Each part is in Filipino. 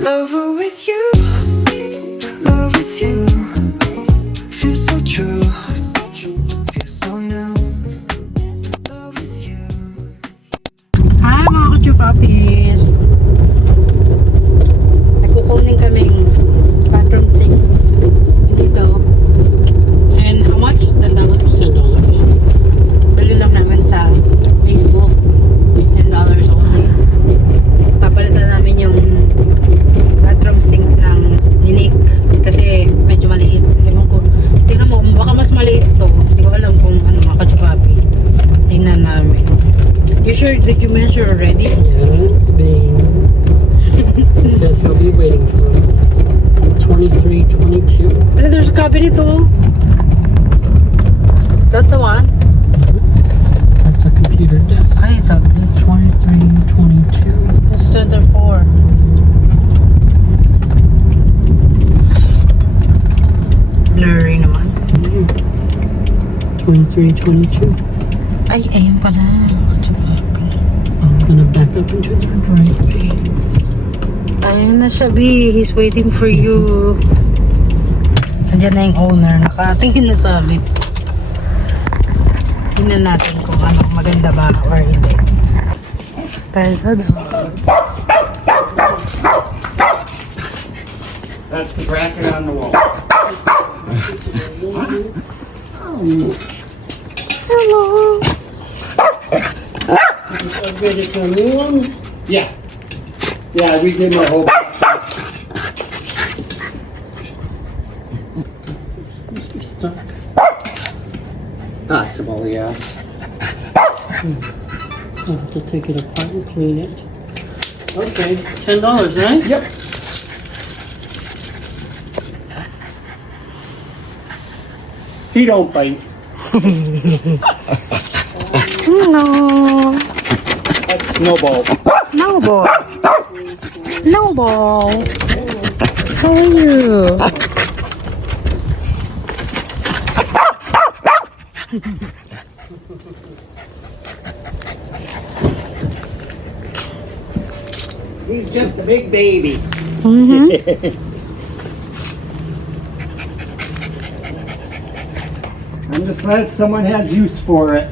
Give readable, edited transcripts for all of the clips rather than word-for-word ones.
Lover with you, love with you. Feels so true, feels so new. Love with you. Hi mga kuchupapis! Nagkukunin kaming bathroom sink dito. And how much? $10? $10. Bili lang namin sa Facebook. $10 only. Papalitan namin yung bathroom sink ng Nick kasi medyo maliit. Ewan ko. Tingnan mo, baka mas maliit to. Hindi ko alam kung ano mga kuchupapi. Tingnan namin. You sure? Did you measure already? Yeah, it's being. It says he'll be waiting for us. 2322. Pero there's a copy nito. Is that the one? That's a computer desk. Ay, it's ugly. 2322. This is 24. Blurry naman. 2322. Ay, ayun pala. I'm gonna back up into the right. Ayun na siya, B. He's waiting for you. Andiyan na yung owner. Nakatingin na sa amin. Tingnan natin kung ano, maganda ba or hindi. Tayo sa That's the bracket on the wall. Hello. Upgraded to a new one. Yeah. Yeah, we did my whole. Must be stuck. Possible, yeah. I'll have to take it apart and clean it. Okay, $10, right? Yep. He don't bite. Hello. That's Snowball. Snowball. Snowball. How are you? He's just a big baby. I'm just glad someone has use for it.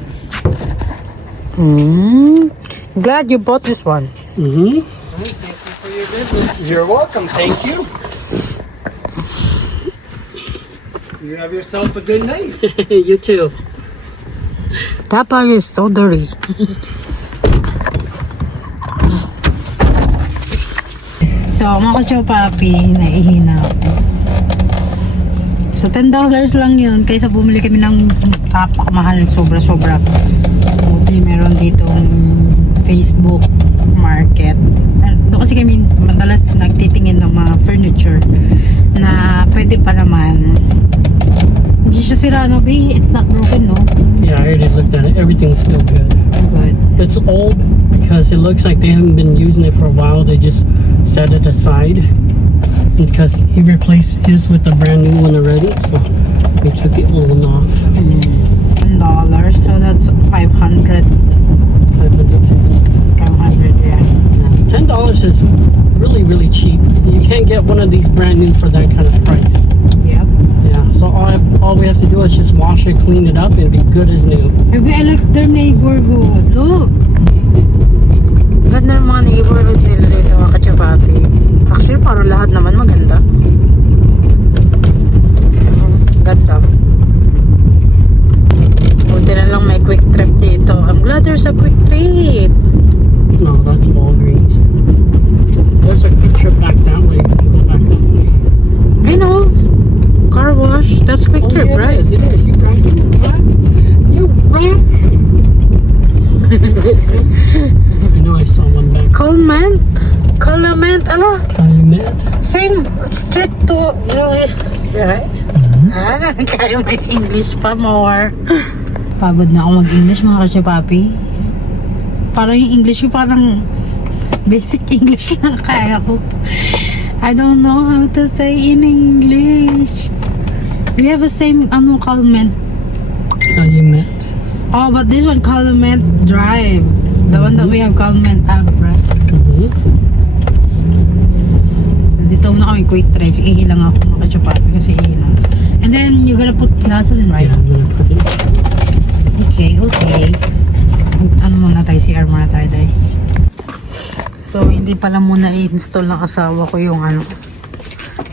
Glad you bought this one. Mm-hmm. Thank you for your business. You're welcome. Thank you. You have yourself a good night. You too. That bag is so dirty. So, mga kuchopapi, naihina ako. So, $10 lang yun. Kaysa bumili kami ng kapakamahal, sobra-sobra. Buti meron ditong Facebook market. Doon kasi kami madalas nagtitingin ng mga furniture na pwede pa naman. Hindi siya sira, no, B? It's not broken, no? Yeah, I already looked at it. Everything's still good. Good. It's old because it looks like they haven't been using it for a while. They just set it aside because he replaced his with a brand new one already. So we took the old one off. $10, so that's 500. 500 pesos. 500, yeah. $10 is really, really cheap. You can't get one of these brand new for that kind of price. Yep. Yeah, so all we have to do is just wash it, clean it up, and be good as new. Maybe I like their neighborhood. Look! Ganda ng mga neighborhood nila dito, mga kachapapi. Actually, parang lahat naman maganda. Ganda. Buti na lang may quick trip dito. I'm glad there's a quick trip. No, that's Walgreens. There's a quick trip back that way. You can go back that way. I know. Car wash. That's quick trip, yeah, right? It is. You right. You right. I know I saw one back. Coleman? Ala? Calumet. Same street to right? Ah, kaya may English pa more. Pagod na ako mag-English mga kachapapi. Parang yung English ko parang basic English lang kaya ko. I don't know how to say in English. We have the same Calumet. Calumet. Oh, but this one Calumet Drive. The one that we have Calumet Ave, right? Mm-hmm. aking quick drive. Ihi lang ako mga kachupapi kasi ihi lang. And then, you're gonna put gasoline, right? Yeah, I'm gonna put it. Okay. Ano muna tayo, CR muna tayo dahil. So, hindi pala muna i-install ng asawa ko yung ano.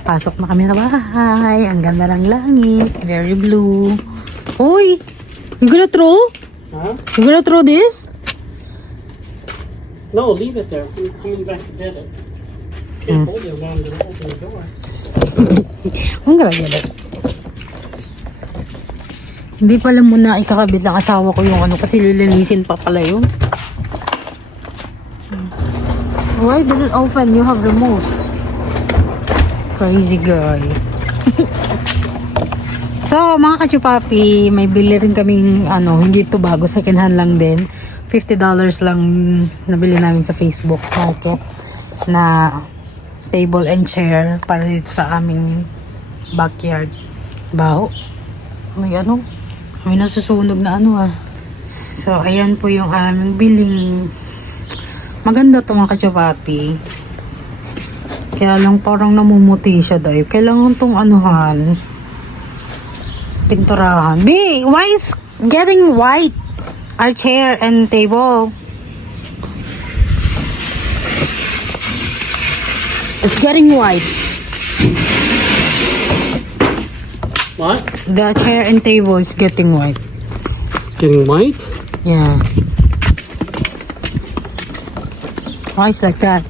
Pasok na kami na bahay. Ang ganda ng langit. Very blue. Uy! You gonna throw? Huh? You gonna throw this? No, leave it there. I'm coming back to get it. Can't hold it while I'm gonna open the door. I'm gonna get it. Hindi pala muna ikakabit ng asawa ko yung ano kasi lilinisin pa pala yun. Why did it open? You have remote. Crazy guy. So, mga kachupapi, may bili rin kaming ano, hindi ito bago, second hand lang din. $50 lang nabili namin sa Facebook market na table and chair para dito sa aming backyard. Baho. May ano, may nasusunog na ano ah. So, ayan po yung aming biling. Maganda ito mga kachupapi. Kaya lang parang namumuti siya dahil. Kailangan itong anuhan. Pinturahan. B, why is getting white? Our chair and table. It's getting white. What? The chair and table is getting white. Getting white? Yeah. Why is like that?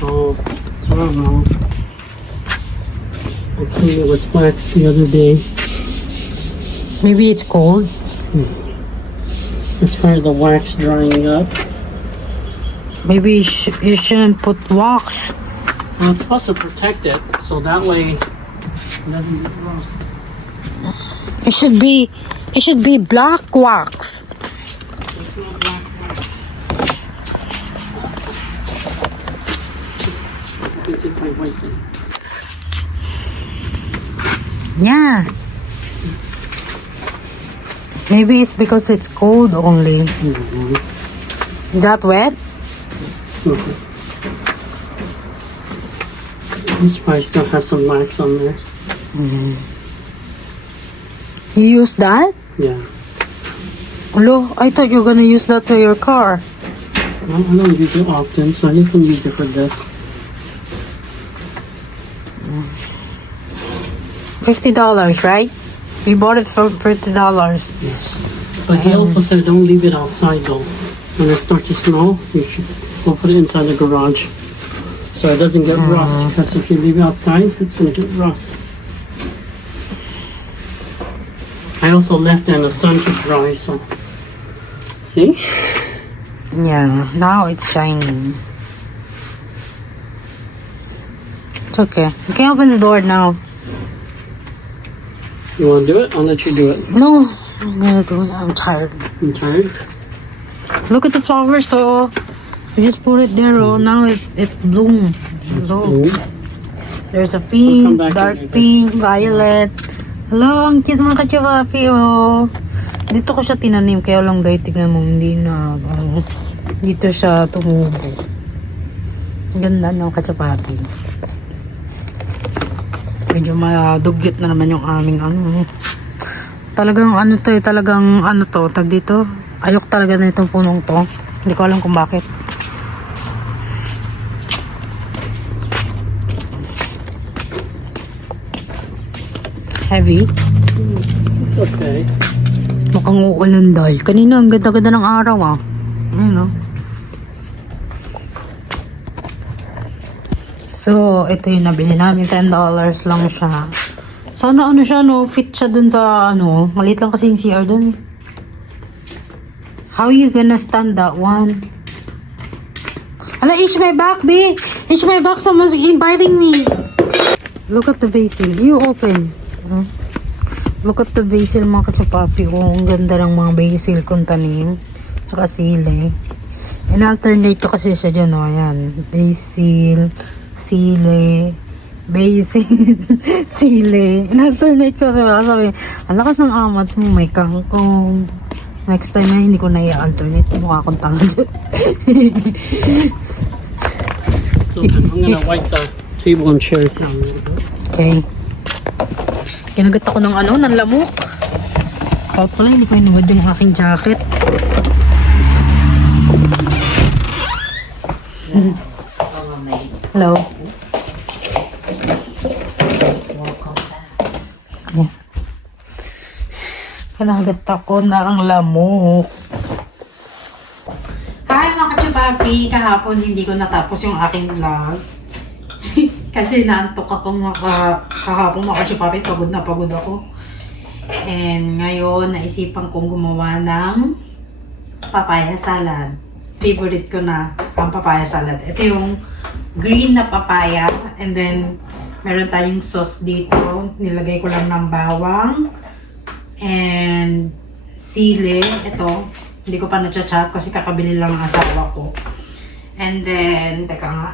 Oh, I don't know. I cleaned it with wax the other day. Maybe it's cold. It's part of the wax drying up. Maybe you shouldn't put wax. Well, it's supposed to protect it, so that way it doesn't get rough. It should be black wax. There's no black wax. I think it's my white thing. Yeah. Maybe it's because it's cold only. That wet? Okay. This probably still has some wax on there. You use that? Yeah. Hello, I thought you were gonna use that to your car. Well, I don't use it often, so you can use it for this. $50, right? We bought it for $50. Yes. But he also said don't leave it outside though. When it starts to snow, you should go put it inside the garage. So it doesn't get rust, because if you leave it outside, it's going to get rust. I also left it in the sun to dry, so... See? Yeah, now it's shining. It's okay. You can open the door now. You want to do it? I'll let you do it. No, I'm gonna do it. I'm tired. I'm tired. Look at the flowers, so we just put it there. Oh, now it's bloom. Look, there's a I'll come pink, back dark later. pink, violet. Hello, ang cute mga kachupapi, oh. Dito ko siya tinanim, kaya lang guys, tignan mo, hindi na, dito siya tumubo. Ganda ng kachupapi. Medyo madugyot na naman yung aming ano. Talagang ano to, talagang ano to, tag dito. Ayok talaga na itong punong to. Hindi ko alam kung bakit. Heavy. Okay. Mukhang uulan dahil. Kanina ang ganda-ganda ng araw ah. Ayun oh. So, ito yung nabili namin. $10 lang siya. Sana ano siya no, fit siya dun sa ano. Maliit lang kasi yung CR dun. How you gonna stand that one? Ala, itch my back, B! Itch my back, someone's inviting me! Look at the basil. You open. Look at the basil mga kachupapi. Oh, ang ganda ng mga basil kong tanim. Tsaka sili. In-alternate ko kasi siya dyan. Oh, ayan. Basil, sili, basil, sili. In-alternate ko kasi baka sabi, ang lakas ng amats mo, may kangkong. Next time na hindi ko na i-alternate. Mukha akong tanga dyan. So I'm gonna wipe the table and chair now. Okay. Kinagat ako ng ng lamok. Kaya pala, hindi ko inuwad yung aking jacket. Hello. Ayan. Kinagat ako ng lamok. Hi mga kachupapi! Kahapon hindi ko natapos yung aking vlog. Kasi naantok ako kahapon mga kachupapi. Pagod na pagod ako. And ngayon, naisipan kong gumawa ng papaya salad. Favorite ko na ang papaya salad. Ito yung green na papaya. And then, meron tayong sauce dito. Nilagay ko lang ng bawang. And sili. Ito. Hindi ko pa na-chop kasi kakabili lang ng asawa ko. And then, teka nga.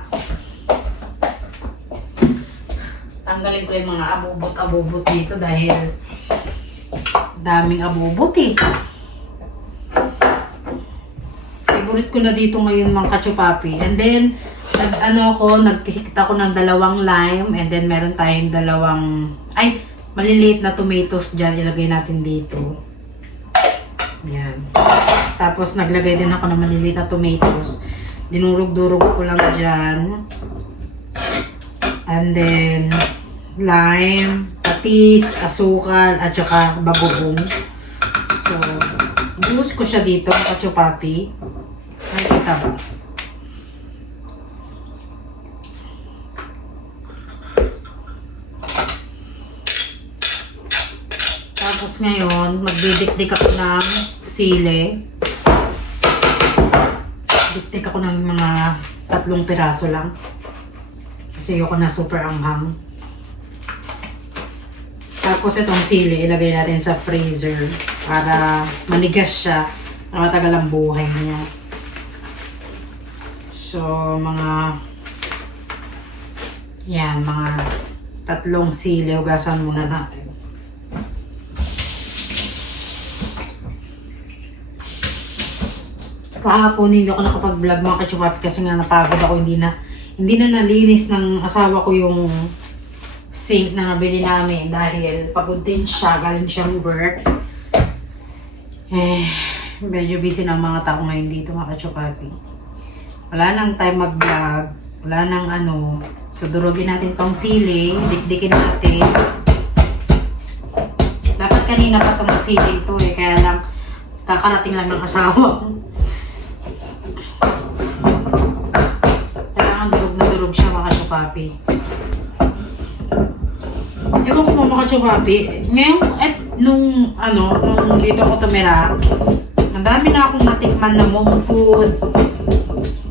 Tanggalin ko yung mga abubot-abubot dito dahil daming abubot eh. Favorite ko na dito ngayon mga kachupapi. And then, nagpisikit ako ng 2 lime. And then, meron tayong 2, maliliit na tomatoes dyan. Ilagay natin dito. Yan. Tapos, naglagay din ako ng maliliit na tomatoes. Dinurog-durog ko lang dyan. And then, lime, patis, asukal, at saka bagoong. So, buhos ko siya dito, kachupapi. Nakikita ba? Tapos ngayon, magdidikdik ako ng sili. Dikdik ako ng mga 3 piraso lang. Kasi ayoko na super anghang. Tapos itong sili, ilagay natin sa freezer para manigas siya, para matagal ang buhay niya. So, mga 3 sili, ugasan muna natin. Kahapon hindi ako nakapag-vlog mga kachupapi kasi nga napagod ako, hindi na nalinis ng asawa ko yung sink na nabili namin dahil pagod din siya, galing siyang work. Medyo busy na ang mga tao ngayon dito mga kachupapi. Wala nang time mag-vlog, wala nang so durugin natin tong sili, dikdikin natin. Dapat kanina pa tong sili ito kaya lang kakarating lang ng asawa ko. Durog siya mga kachupapi. Ewan ko mga kachupapi. Ngayon, nung dito ako tumira, ang dami na akong natikman na Hmong food,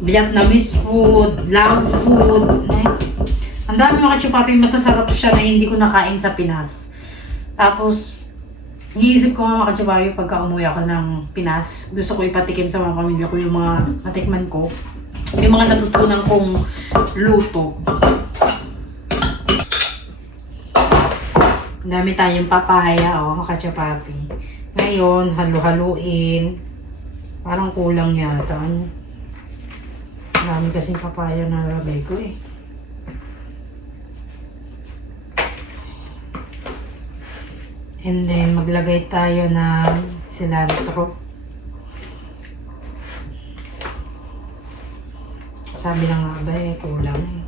Vietnamese food, Lao food. Ang dami mga kachupapi, masasarap siya na hindi ko nakain sa Pinas. Tapos, iisip ko mga kachupapi pagka umuwi ako ng Pinas, gusto ko ipatikim sa mga pamilya ko yung mga natikman ko. May mga natutunan kong luto. Dami tayong papaya, kachupapi. Ngayon, halu-haluin. Parang kulang yata. Dami kasing papaya na nalagay ko eh. And then, maglagay tayo ng cilantro. Sabi na nga ba kulang eh.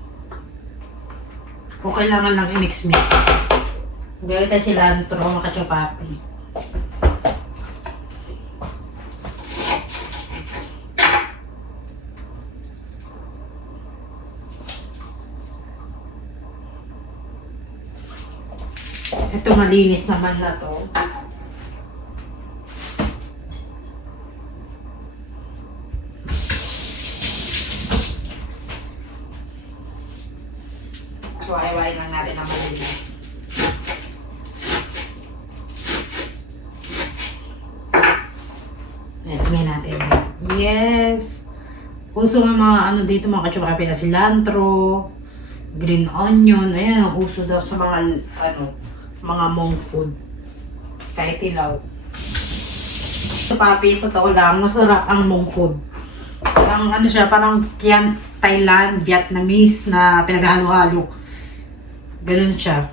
O kailangan lang i-mix-mix. Maglagay tayo cilantro, mga kachupapi. Ito malinis naman na to. Iwain lang natin ang malinis. Tingnan natin. Yes! Uso nga mga dito mga kachupapi, cilantro, green onion. Ayan, ang uso daw sa mga mga Hmong food. Kahit ilaw. Kachupapi, totoo lang, masarap ang Hmong food. Parang ano siya, parang Thailand, Vietnamese na pinaghalo-halo. Ganun siya.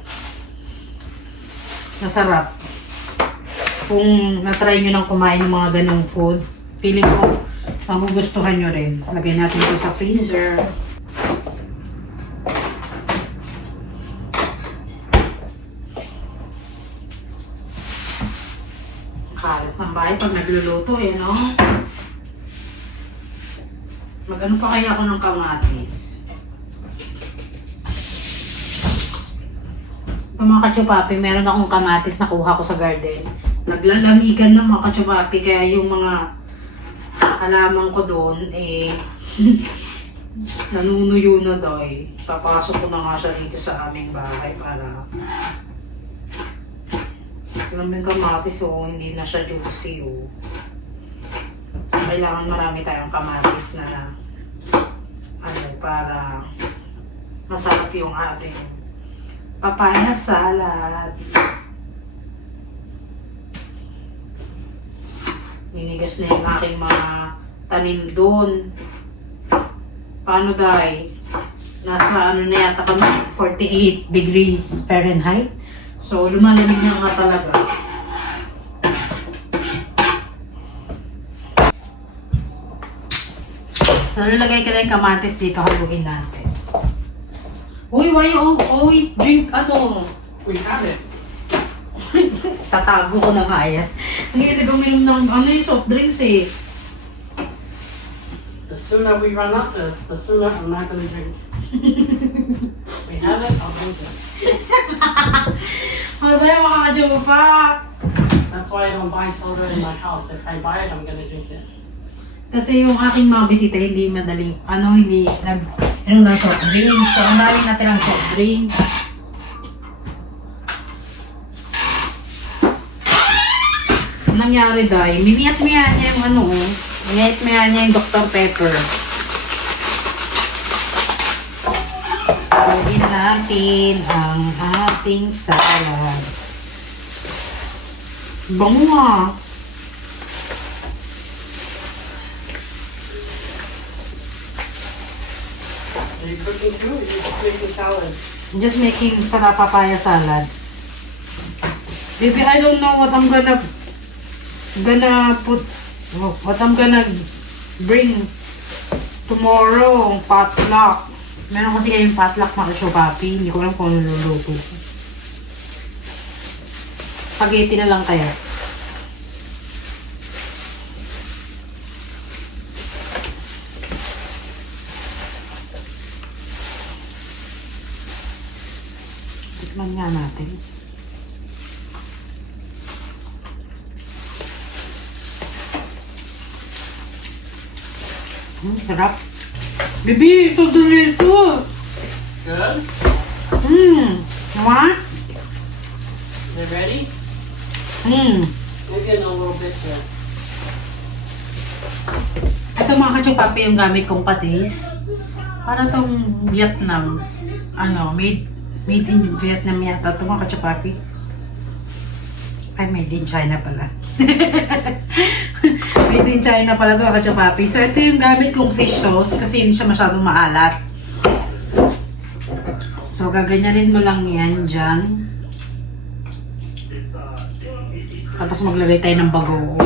Masarap. Kung na-try nyo nang kumain ng mga ganong food, feeling ko magugustuhan nyo rin. Lagay natin ito sa freezer. Kalat ng bahay pag nagluluto, yan o. Mag-ano pa kaya ako ng kamatis? Ito mga kachupapi, meron akong kamatis na kuha ko sa garden. Naglalamigan na mga kachupapi, kaya yung mga halaman ko doon, nanunuyo na doy. Papasok ko na nga siya dito sa aming bahay para alam mo yung kamatis, hindi na siya juicy, Kailangan marami tayong kamatis na para masarap yung ating papaya salad. Ninigas na yung aking mga tanim doon. Paano dahil? Nasa na yata kami, 48 degrees Fahrenheit. So, lumalamig na nga talaga. So, nilagay ko lang yung kamatis dito. Haluin natin. Uy, why you always drink We have it. Tatago ko na kaya. Ngayon, nag-uminom ng yung soft drinks eh. The sooner we run out, the sooner I'm not gonna drink. We have it, I'll drink it. Matay mga kajupa. That's why I don't buy soda in my house. If I buy it, I'm gonna drink it. Kasi yung aking mga bisita hindi madaling, hindi ng soft drinks. So, ang daling natin ang soft drinks. Ang nangyari dahil, mimiyat-miyat niya yung mimiyat-miyat niya yung Dr. Pepper. Lagyan natin ang ating salad. Bango nga. Are you cooking too, or are you just making salad? Just making papaya salad. Baby, I don't know what I'm gonna bring tomorrow. Potluck. Meron kasi kayong potluck mga kachupapi. Hindi ko alam kung ano luluto. Spaghetti na lang kaya. Tikman nga natin. Sarap. Bibi, ito delicious. Good? What? You ready? Maybe in a little bit here. Ito mga kachupapi yung gamit kong patis. Para tong Vietnam. Made in Vietnam yata. Ito mga kachupapi. Ay, made in China pala. Made in China pala ito mga kachupapi. So, ito yung gamit kong fish sauce kasi hindi siya masyadong maalat. So, gaganyanin mo lang yan dyan. Tapos maglagay tayo ng bagoong.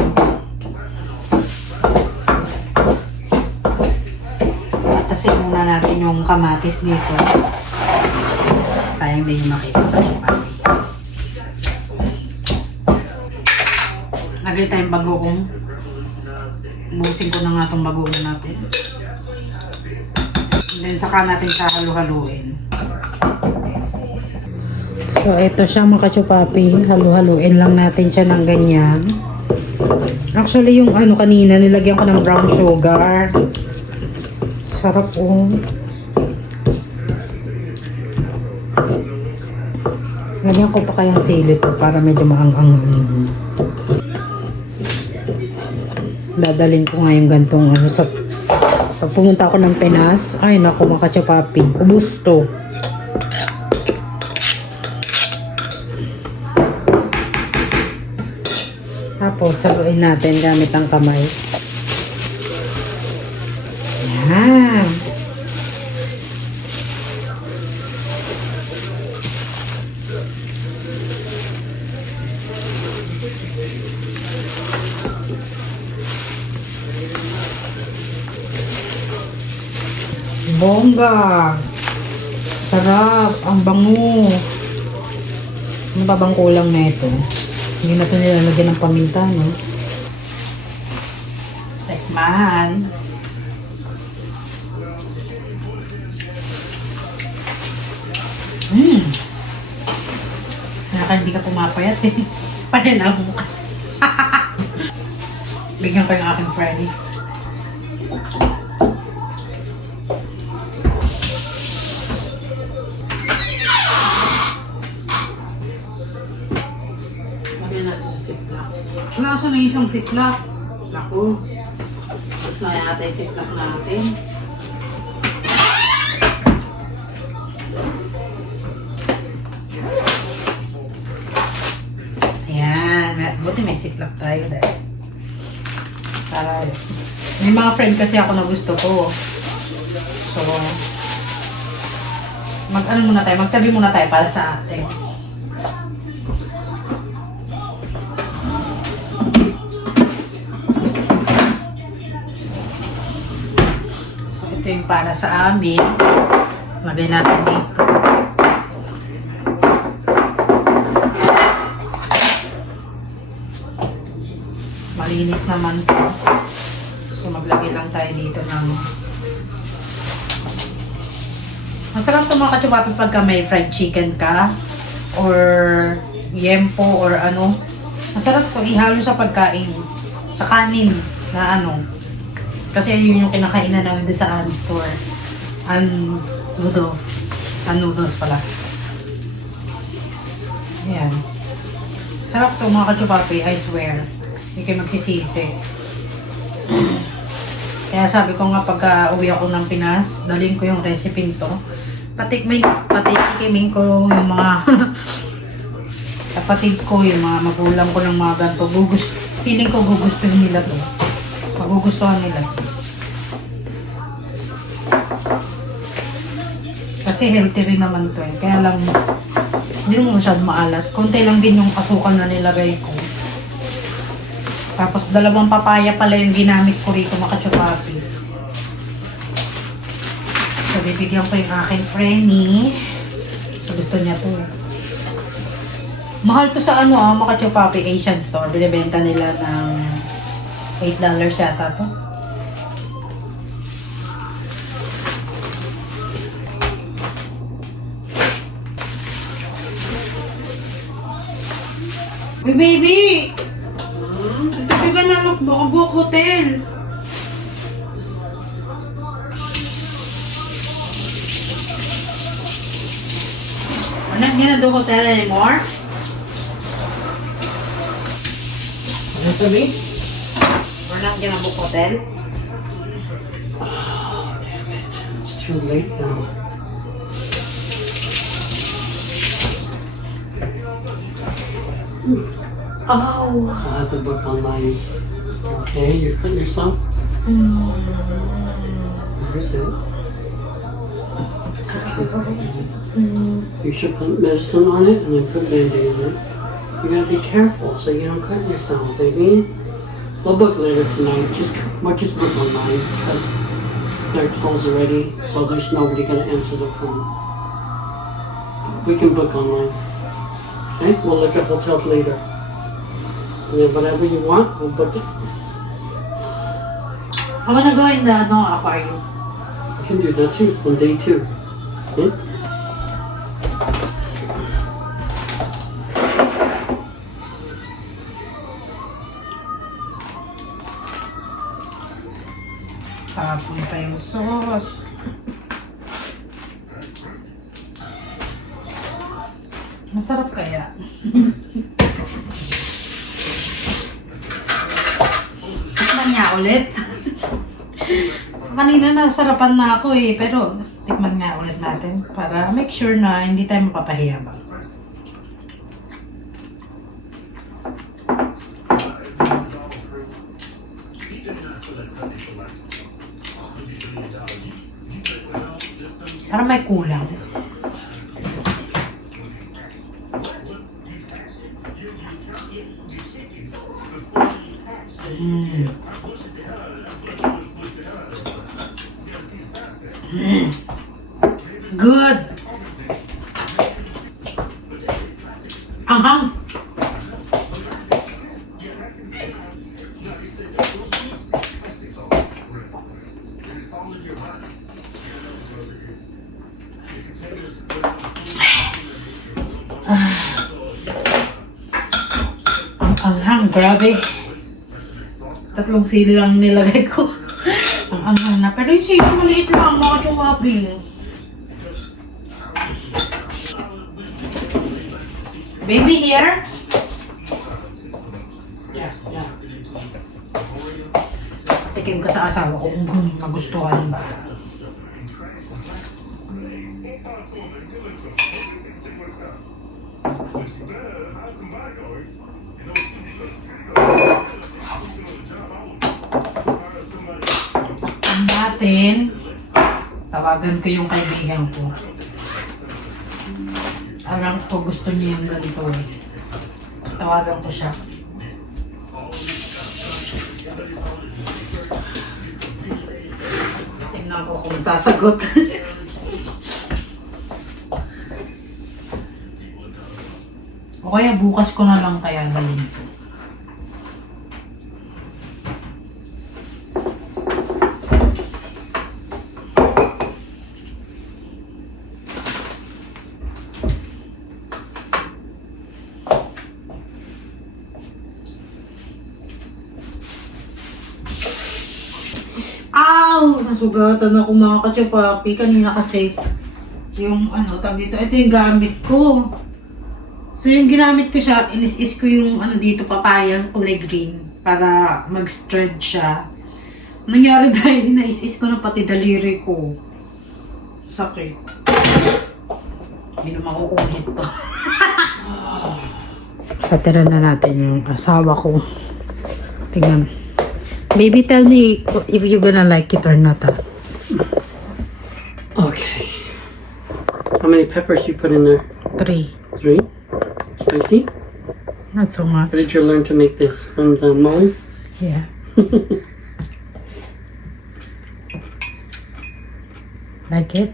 Atasin muna natin yung kamatis dito. Sayang din yung makita. Lagay tayong bagoong. Busin ko na nga itong bagoong natin. And then saka natin siya halu-haluin. So, ito siya mga kachupapi. Halu-haluin lang natin siya ng ganyan. Actually, yung kanina, nilagyan ko ng brown sugar. Sarap Lagyan ko pa kayang sili to para medyo maang-ang. Dadalhin ko nga yung gantong sa pag pumunta ako ng Pinas. Ay, naku mga kachupapi. Ubus to. Tapos, saluin natin gamit ang kamay. Bongga. Sarap. Ang bango. Ano ba bang kulang na ito? Hindi na ito nilalagyan ng paminta, no? Tekman. Hindi ka pumapayat eh. Panila mo ka. Bigyan ko yung aking Freddy. Lagyan natin sa ziplock. Wala sa na isang ziplock. Naku. Tapos na yata yung ziplock natin. Buti may ziplock tayo dahil. May mga friend kasi ako na gusto ko. So, magtabi muna tayo para sa atin. So, ito yung para sa amin. Lagay natin dito. Malinis naman po. So, maglagay lang tayo dito ng... Masarap ito mga kachupapi pagka may fried chicken ka or yempo or ano. Masarap ito ihalo sa pagkain. Sa kanin na ano. Kasi yun yung kinakainan namin doon sa store. Noodles. Noodles pala. Ayan. Sarap ito mga kachupapi, I swear. Hindi kayo magsisisi. Kaya sabi ko nga pagka uwi ako ng Pinas, dalhin ko yung recipe nito. Patikimin ko yung mga kapatid ko, yung mga magulang ko ng mga ganito. Feeling ko gugustuhin nila to. Magugustuhan nila. Kasi healthy rin naman to eh. Kaya lang, hindi naman masyadong maalat. Konti lang din yung asukal na nilagay ko. Tapos 2 papaya pala yung ginamit ko rito mga kachupapi. So bibigyan ko yung aking Frenny. So gusto niya to. Mahal to sa ano mga kachupapi, Asian store. Binibenta nila ng $8 yata to. Uy baby! Tabi ka na Bukabuk Hotel. We're not gonna do hotel anymore. Ano sabi? We're not gonna book hotel. Oh, damn it. It's too late now. Oh. I'll have to book online. Okay, you're putting yourself. Where's it? You should put medicine on it and then put Band-Aid in it. You gotta be careful so you don't cut yourself, baby. We'll book later tonight. Just book online because they're closed already, so there's nobody gonna answer the phone. We can book online. Okay, we'll look at hotels later. Yeah, whatever you want, we'll book it. I wanna go in the aquarium. You can do that too on day 2. Okay? Tapon pa yung sauce. Masarap kaya. Tikman niya ulit. Kanina nasarapan na ako eh, pero tikman nga ulit natin para make sure na hindi tayo mapapahiya ba. Para may kulang. good. Anghang. Ang anghang, grabe. 3 sili lang nilagay ko. Ang anghang na. Pero yung sili maliit lang, mga chuwabing. Baby here? Yeah, yeah. Tikim ka sa asawa ko kung magustuhan ba. Ang natin, tawagan ko yung kaibigan ko. Alam ko gusto niya yung ganito eh. Tawagan ko siya. Tingnan ko kung sasagot. O kaya bukas ko na lang kaya gawin ito. Ow! Nasugatan ako mga kachupapi kanina kasi yung tag dito. Ito yung gamit ko. So yung ginamit ko siya, inis-is ko yung dito papayang kulay green para mag-stretch siya. Nangyari dahil inais-is ko na pati daliri ko. Sakit. Hindi na makukulit to. Patira na natin yung asawa ko. Tingnan. Baby, tell me if you're gonna like it or not. Okay. How many peppers you put in there? 3. 3? Spicy? Not so much. Where did you learn to make this? From the mom? Yeah. Like it?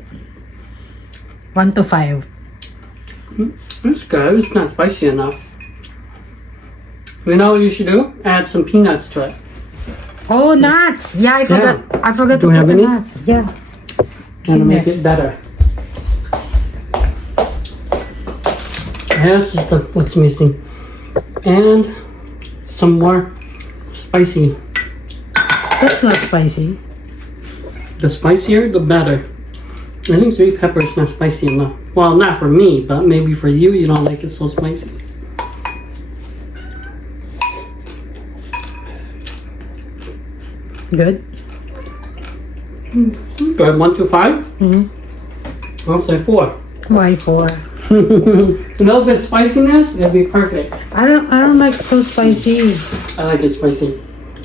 1 to 5. It's good. It's not spicy enough. You know what you should do? Add some peanuts to it. Oh, nuts! Yeah, I forgot. Yeah. I forgot Do to you put have the any? nuts. Yeah. That'll make it better. This is what's missing. And some more spicy. That's not spicy. The spicier, the better. I think 3 peppers not spicy enough. Well, not for me, but maybe for you, you don't like it so spicy. Good? Good, 1 to 5? Mm-hmm. I'll say 4. Why 4? A little bit spiciness, it'll be perfect. I don't like so spicy. I like it spicy.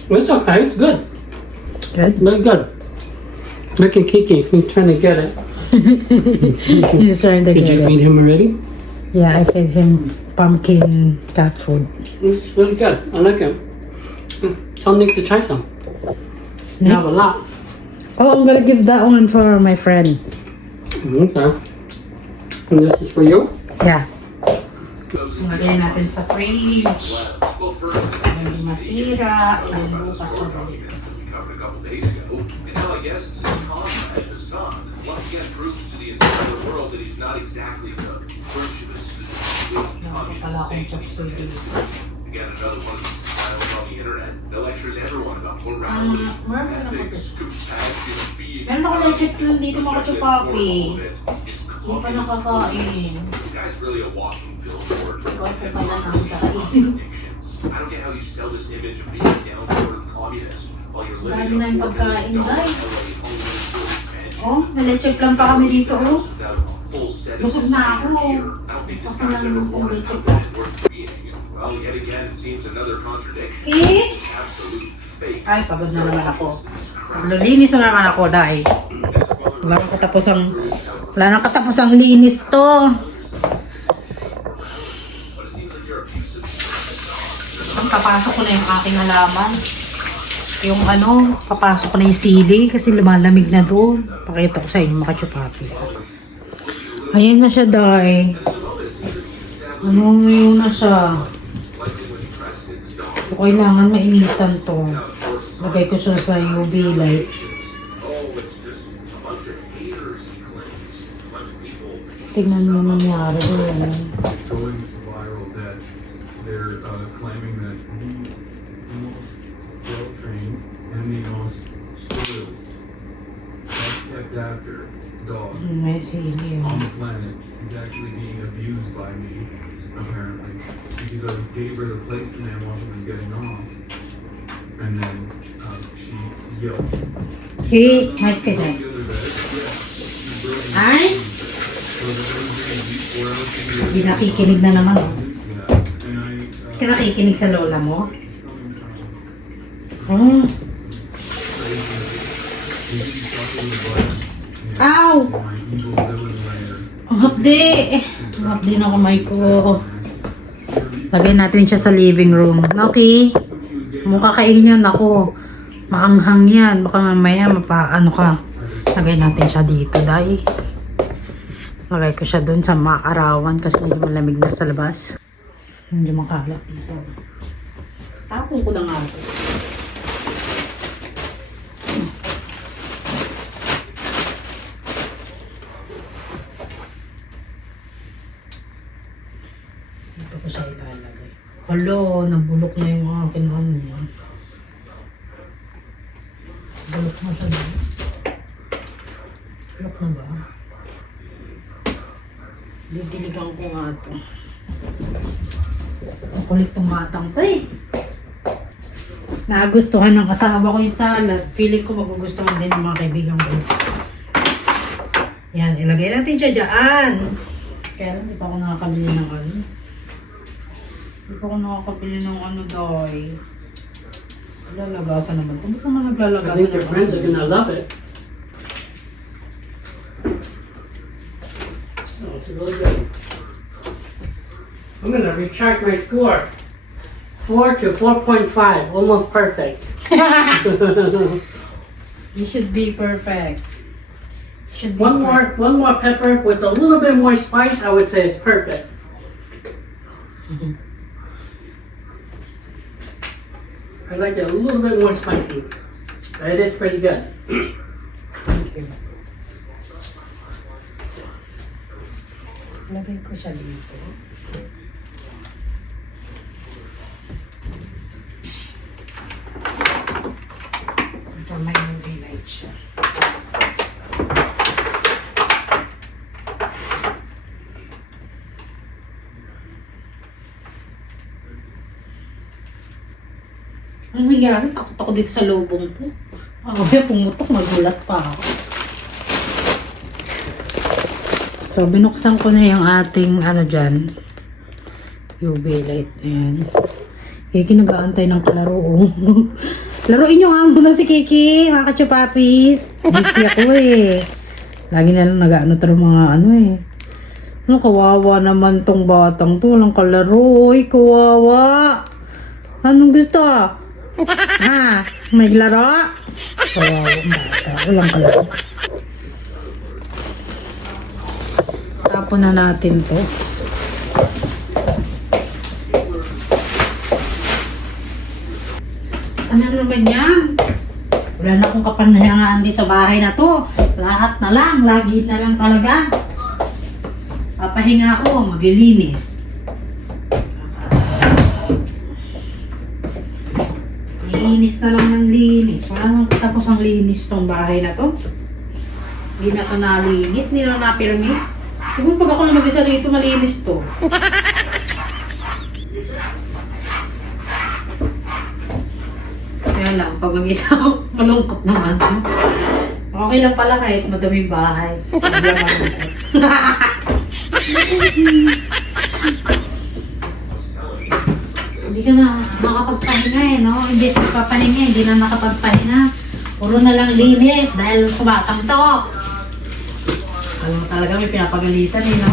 It's okay, it's good. Good? Look good. Look at Kiki, he's trying to get it. He's trying to Did get you it. feed him already? Yeah, I fed him pumpkin cat food. It's really good. I like it. Tell Nick to try some. You Nick? have a lot. Oh, I'm gonna give that one for my friend. Okay. And this is for you? Yeah. Lagyan natin sa fridge. Hindi masira. And bukas na balik. We covered a couple days ago, and now I guess it's his comrade, the sun, once again proves to the entire world that he's not exactly the virtuous, Nakakapala akong chop suey. Again, another one of these files on the internet that lectures everyone about morality, Meron ka na ethics, compassion, being. Meron ako na-check lang dito mga chupapi. Hindi pa nakakain. The guy's really a walking billboard. Ikaw pa And pala democracy nakakain. contradictions. I don't get how you sell this image of being a down-to-earth communist while you're living Dami na in yung a pagkain, $4 guys. mansion Oh, na-check lang pa kami dito, oh. without a full set of Busog na ako. here. I don't think this Basta guy's lang ever yung worn a pang-check company worth being. Well, yet again, it seems another contradiction. Eh? Absolute fake. Ay, pagod na naman ako. These crap- Maglilinis na naman ako dahil That's why wala nang katapusang linis to. But it seems like you're abusive. Ang papasok ko na yung aking halaman. Yung papasok ko na yung sili kasi lumalamig na doon. Pakita ko sa inyo mga chupapi. Ayan na siya, Day. Namumuyo na siya. So, kailangan mainitan to. Lagay ko siya sa UV light. Tingnan mo nangyari doon. Going viral that they're claiming that the most well-trained and the most spoiled, best kept after dog May sili. on the planet is actually being abused by me, apparently. Because I gave her the place the man while she was getting off. And then she yelled. Hey, nice ka dyan. The other day, yeah, she broke in. Ay! So that there was going to be 4 hours to do Hindi it. nakikinig na naman. Oh. Yeah, and I Hindi ka nakikinig sa lola mo? it's coming from Hmm. Ow! my evil villain lair. Ang hapdi! Ang hapdi ng kamay ko. Lagay natin siya sa living room. Okay? Mukha kain yan. Ako. Maanghang yan. Baka mamaya mapaano ka. Lagay natin siya dito, Day. Lagay ko siya dun sa maarawan kasi medyo malamig na sa labas. Hindi makalat dito. Tapong ko na nga ito. Dito ko siya ilalagay. Hello, nabulok na yung akin ano niya. Bulok na sa bulok na ba? Didiligan ko nga ito. Ang kulit tong batang to eh. Nagustuhan ng kasama ko yung salad. Feeling ko magugustuhan din ng mga kaibigan ko. Yan, ilagay natin siya dyan. Kaya lang, hindi pa ako nakakabili ng ano. Hindi pa ako nakakabili ng ano, Doy. Lalagasan naman. Kung ba't naman I naglalagasan think your friends are gonna love it. Oh, it's really good. I'm gonna recharge my score. 4 to 4.5, almost perfect. You should be perfect. Should be One more pepper with a little bit more spice, I would say it's perfect. I like it a little bit more spicy. But it is pretty good. Thank you. Lagay ko siya dito. Ito may UV light siya. Ano nangyari? Takot ako dito sa lubong ko. Kaya pumutok, magulat pa ako. So, binuksan ko na yung ating ano dyan. UV light. Ayan. Kiki nag-aantay ng kalaro. Laruin nyo nga muna si Kiki, mga kachupapis. Busy ako eh. Lagi na lang nag-ano taro mga ano eh. Ano, kawawa naman tong batang to. Walang kalaro. Uy, kawawa. Anong gusto? Ha? May laro? Kawawa bata. Walang kalaro. Tapon na natin to. Ano naman yan? Wala na akong kapanayangaan dito sa bahay na to. Lahat na lang. Lagi na lang talaga. Papahinga ako. Maglilinis. Linis na lang ng linis. Wala nang tapos ang linis tong bahay na to. Hindi na ito nalinis. Hindi na napirmi. Siguro pag ako na mag-isa rito, malinis to. Kaya lang, pag mag-isa ako, malungkot naman. Okay lang pala kahit madaming bahay. Hindi lang malungkot. Hindi ka na makapagpahinga eh, no? Hindi sa papahinga, hindi na nakapagpahinga. Puro na lang linis dahil kumatang to. Alam mo talaga may pinapagalitan eh, no?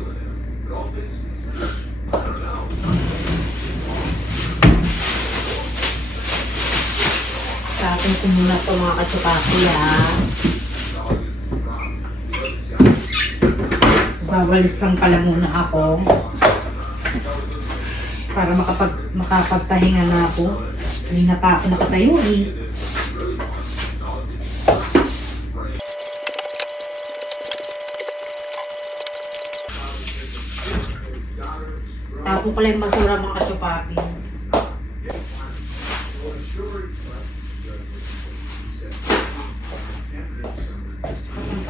manipulative, but all things considered, I don't know. Tapos ko muna ito mga katsupaki ha. Bawalis lang pala muna ako. Para makapagpahinga na ako. Hindi na pa ako nakatayo eh. Tapo pala yung basura mga katsupapis.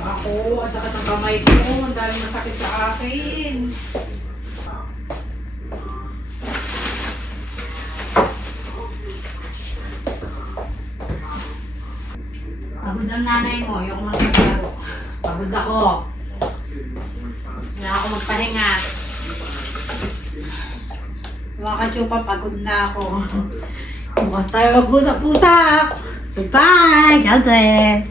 Ako, ang sakit ng kamay ko. Ang daming masakit sa akin. Pagod ang nanay mo. Ayoko magpapago. Pagod ako. Kailangan ako magpahinga. Mga kachupa, pagod na ako. Bukas tayo mag-usap-usap. Goodbye! God bless!